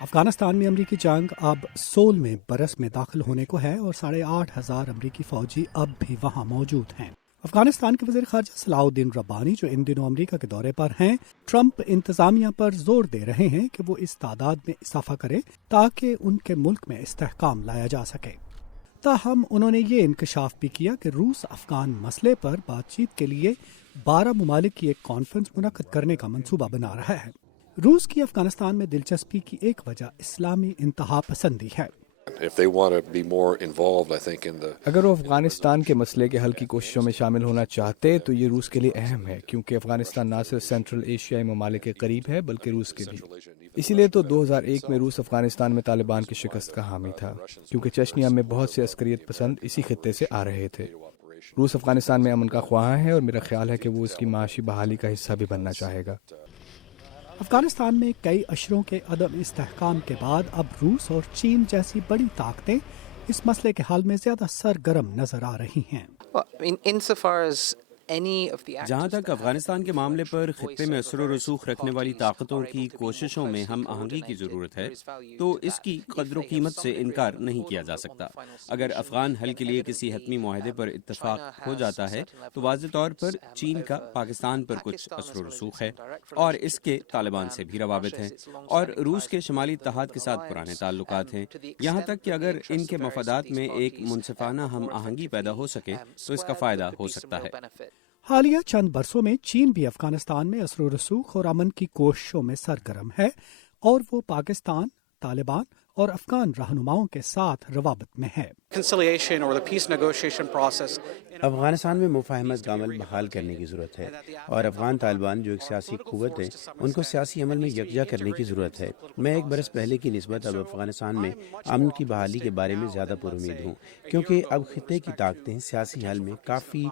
افغانستان میں امریکی جنگ اب 16 برس میں داخل ہونے کو ہے اور 8,500 امریکی فوجی اب بھی وہاں موجود ہیں۔ افغانستان کے وزیر خارجہ صلاح الدین ربانی جو ان دنوں امریکہ کے دورے پر ہیں، ٹرمپ انتظامیہ پر زور دے رہے ہیں کہ وہ اس تعداد میں اضافہ کرے تاکہ ان کے ملک میں استحکام لایا جا سکے۔ تاہم انہوں نے یہ انکشاف بھی کیا کہ روس افغان مسئلے پر بات چیت کے لیے 12 ممالک کی ایک کانفرنس منعقد کرنے کا منصوبہ بنا رہا ہے۔ روس کی افغانستان میں دلچسپی کی ایک وجہ اسلامی انتہا پسندی ہے۔ اگر وہ افغانستان کے مسئلے کے حل کی کوششوں میں شامل ہونا چاہتے تو یہ روس کے لیے اہم ہے، کیونکہ افغانستان نہ صرف سینٹرل ایشیائی ممالک کے قریب ہے بلکہ روس کے بھی۔ اسی لیے تو 2001 میں روس افغانستان میں طالبان کی شکست کا حامی تھا، کیونکہ چچنیا میں بہت سے عسکریت پسند اسی خطے سے آ رہے تھے۔ روس افغانستان میں امن کا خواہاں ہے اور میرا خیال ہے کہ وہ اس کی معاشی بحالی کا حصہ بھی بننا چاہے گا۔ افغانستان میں کئی عشروں کے عدم استحکام کے بعد اب روس اور چین جیسی بڑی طاقتیں اس مسئلے کے حل میں زیادہ سرگرم نظر آ رہی ہیں۔ جہاں تک افغانستان کے معاملے پر خطے میں اثر و رسوخ رکھنے والی طاقتوں کی کوششوں میں ہم آہنگی کی ضرورت ہے تو اس کی قدر و قیمت سے انکار نہیں کیا جا سکتا۔ اگر افغان حل کے لیے کسی حتمی معاہدے پر اتفاق ہو جاتا ہے تو واضح طور پر چین کا پاکستان پر کچھ اثر و رسوخ ہے اور اس کے طالبان سے بھی روابط ہیں، اور روس کے شمالی اتحاد کے ساتھ پرانے تعلقات ہیں، یہاں تک کہ اگر ان کے مفادات میں ایک منصفانہ ہم آہنگی پیدا ہو سکے تو اس کا فائدہ ہو سکتا ہے۔ حالیہ چند برسوں میں چین بھی افغانستان میں اثر و رسوخ اور امن کی کوششوں میں سرگرم ہے اور وہ پاکستان، طالبان اور افغان رہنماؤں کے ساتھ روابط میں ہے۔ افغانستان میں مفاہمت کا عمل بحال کرنے کی ضرورت ہے اور افغان طالبان جو ایک سیاسی قوت ہے ان کو سیاسی عمل میں یکجا کرنے کی ضرورت ہے۔ میں ایک برس پہلے کی نسبت اب افغانستان میں امن کی بحالی کے بارے میں زیادہ پرامید ہوں، کیونکہ اب خطے کی طاقتیں سیاسی حل میں کافی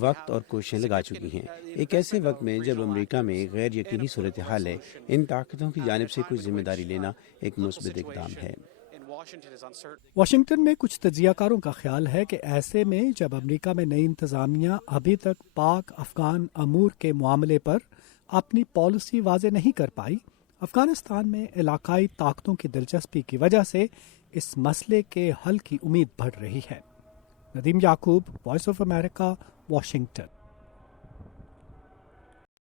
وقت اور کوششیں لگا چکی ہیں۔ ایک ایسے وقت میں جب امریکہ میں غیر یقینی صورتحال ہے، ان طاقتوں کی جانب سے کوئی ذمہ داری لینا ایک مثبت اقدام ہے۔ واشنگٹن میں کچھ تجزیہ کاروں کا خیال ہے کہ ایسے میں جب امریکہ میں نئی انتظامیہ ابھی تک پاک افغان امور کے معاملے پر اپنی پالیسی واضح نہیں کر پائی، افغانستان میں علاقائی طاقتوں کی دلچسپی کی وجہ سے اس مسئلے کے حل کی امید بڑھ رہی ہے۔ ندیم یعقوب، وائس آف امریکہ، واشنگٹن۔